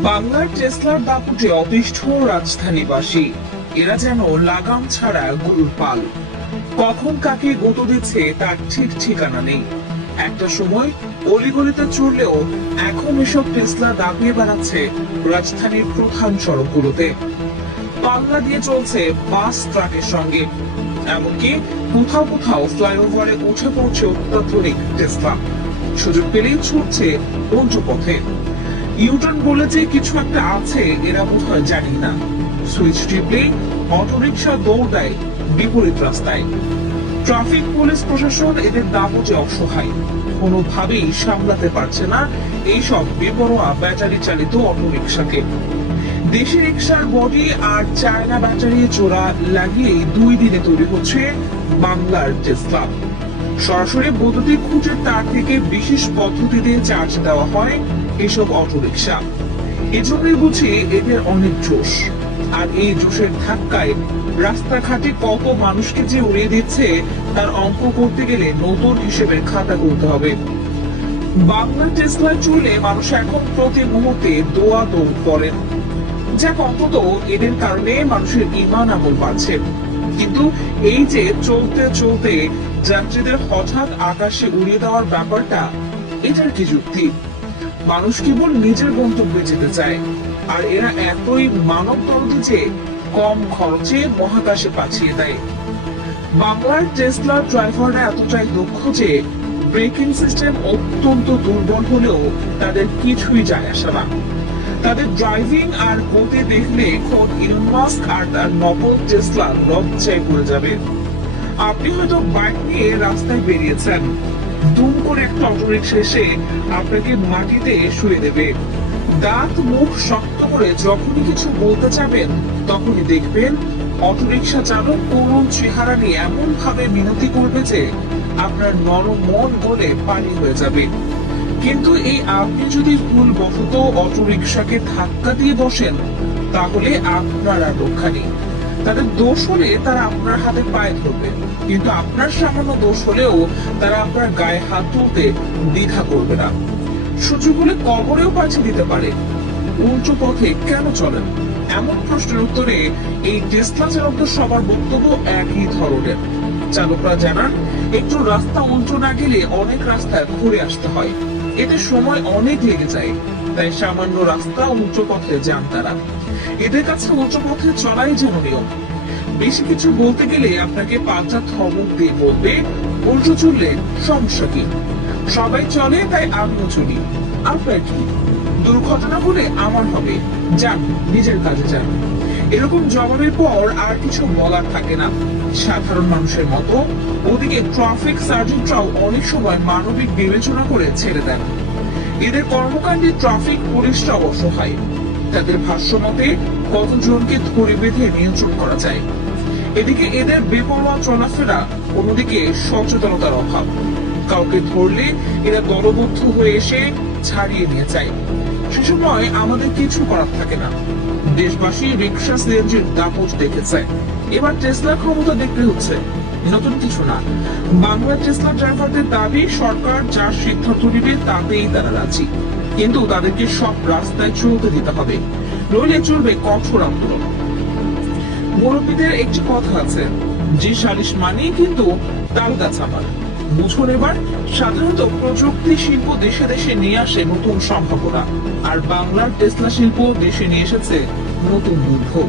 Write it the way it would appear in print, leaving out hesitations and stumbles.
বাংলার টেসলার দাপুটে অতিষ্ঠ রাজধানীবাসী। এরা যেন লাগাম ছাড়া গরুর পাল। কখন কাকে গুঁতো দিচ্ছে তার ঠিক ঠিকানা নেই। একটা সময় অলিগলিতে চললেও এখন এসব টেসলা দাপিয়ে বেড়াচ্ছে রাজধানীর প্রধান সড়কগুলোতে। পাল্লা দিয়ে চলছে বাস ট্রাকের সঙ্গে, এমনকি কোথাও কোথাও ফ্লাইওভারে উঠে পড়ছে অত্যাধুনিক টেসলা। সুযোগ পেলেই ছুটছে উল্টো পথে। ইউটার্ন বলে যে কিছু একটা আছে এরা বোধহয় জানি না। সুইচ টিপলেই অটোরিকশা দৌড় দেয় বিপরীত রাস্তায়। ট্রাফিক পুলিশ প্রশাসন এদের দাপটে অসহায়, কোনোভাবেই সামলাতে পারছে না এইসব বেপরোয়া ব্যাটারি চালিত অটোরিকশাকে। দেশি রিকশার বডি আর চায়না ব্যাটারি জোড়া লাগিয়ে 2 দিনে তৈরি হচ্ছে বাংলার টেসলা। সরাসরি বৈদ্যুতিক খুঁটির তার থেকে বিশেষ পদ্ধতিতে চার্জ দেওয়া হয় এসব অটোরিকশা। এজন্যই বুঝি এদের অনেক জোশ। আর এই জোশের ধাক্কায় রাস্তাঘাটে কত মানুষকে যে উড়িয়ে দিচ্ছে তার অঙ্ক করতে গেলে নতুন হিসেবের খাতা করতে হবে। বাংলা টেসলা চলে মানুষ এখন প্রতি মুহূর্তে দোয়া দৌড় করেন। যাক, অন্তত এদের কারণে মানুষের ঈমান আমল বাড়ছে। কিন্তু এই যে চলতে চলতে যাত্রীদের হঠাৎ আকাশে উড়িয়ে দেওয়ার ব্যাপারটা, এটার কি যুক্তি? মানুষ কেবল নিজের গন্তব্যে যেতে চায়, আর এরা এতই মানব দরদি যে কম খরচে মহাকাশে পাঠিয়ে দেয়। বাংলার টেসলার ড্রাইভাররা এতটাই দক্ষ যে ব্রেকিং সিস্টেম অত্যন্ত দুর্বল হলেও তাদের কিছুই যায় আসে না। তাদের ড্রাইভিং আর গতি দেখলে খোদ ইলন মাস্ক আর তার নকল টেসলা লজ্জায় পড়ে যাবে। আপনি হয়তো বাইক নিয়ে রাস্তায় বেরিয়েছেন, দুম করে একটা অটোরিকশা এসে আপনাকে মাটিতে শুয়ে দেবে। দাঁত মুখ শক্ত করে যখনই কিছু বলতে যাবেন তখনই দেখবেন অটোরিকশা চালক করুণ চেহারা নিয়ে এমন ভাবে মিনতি করবে যে আপনার নরম মন গলে পানি হয়ে যাবে। কিন্তু এই আপনি যদি ভুলবশত অটোরিকশাকে ধাক্কা দিয়ে বসেন, তাহলে আপনার আর রক্ষা নেই। তাদের দোষ হলে তারা আপনার হাতে পায়ে ধরবে, কিন্তু আপনার সামান্য দোষ হলেও তারা আপনার গায়ে হাত তুলতে দ্বিধা করবে না। সুযোগ হলে কবরেও পাঠিয়ে দিতে পারে। উল্টো পথে কেন চলেন? এমন প্রশ্নের উত্তরে এই টেসলা চালকদের সবার বক্তব্য একই ধরনের। চালকরা জানান, একটু রাস্তা উল্টো না গেলে অনেক রাস্তায় ঘুরে আসতে হয়, এতে সময় অনেক লেগে যায়। তাই সামান্য রাস্তা উল্টো পথে যান তারা। এদের কাছে উল্টো পথে চলাই যেন নিয়ম। বেশি কিছু বলতে গেলে আপনাকে পাল্টা ধমক দিয়ে বলবে, উল্টো চললে সমস্যা কি? সবাই চলে তাই আমিও চলি, আপনার কি? দুর্ঘটনা হলে আমার হবে, যান নিজের কাজে যান। এরকম জবাবের পর আর কিছু বলার থাকে না। সাধারণ মানুষের মতো ওদিকে ট্রাফিক সার্জেন্টরাও অনেক সময় মানবিক বিবেচনা করে ছেড়ে দেন। এদের কর্মকাণ্ডে ট্রাফিক পুলিশরাও অসহায়। তাদের ভাষ্য মতে কতজনকে ধরে বেঁধে নিয়ন্ত্রণ করা যায়। এদিকে এদের বেপরোয়া চলাফেরা, অন্যদিকে সচেতনতার অভাব। কাউকে ধরলে এরা দলবদ্ধ হয়ে এসে ছাড়িয়ে নিয়ে যায়। সে সময় আমাদের কিছু করার থাকে না। দেশবাসী রিক্সা সিএনজির দাপট দেখেছে, এবার টেসলার ক্ষমতা দেখতে হচ্ছে। নতুন কিছু না। বাংলা টেসলা ড্রাইভারদের দাবি, সরকার যা সিদ্ধান্ত নেবে তাতেই তারা রাজি, কিন্তু তাদেরকে সব রাস্তায় চলতে দিতে হবে, নইলে চলবে কঠোর আন্দোলন। মুরব্বীদের একটি কথা আছে, যে সালিশ মানেই কিন্তু তাল গাছ আমার। বুঝুন এবার, সাধারণত প্রযুক্তি শিল্প দেশে দেশে নিয়ে আসে নতুন সম্ভাবনা, আর বাংলার টেসলা শিল্প দেশে নিয়ে এসেছে নতুন দুর্ভোগ।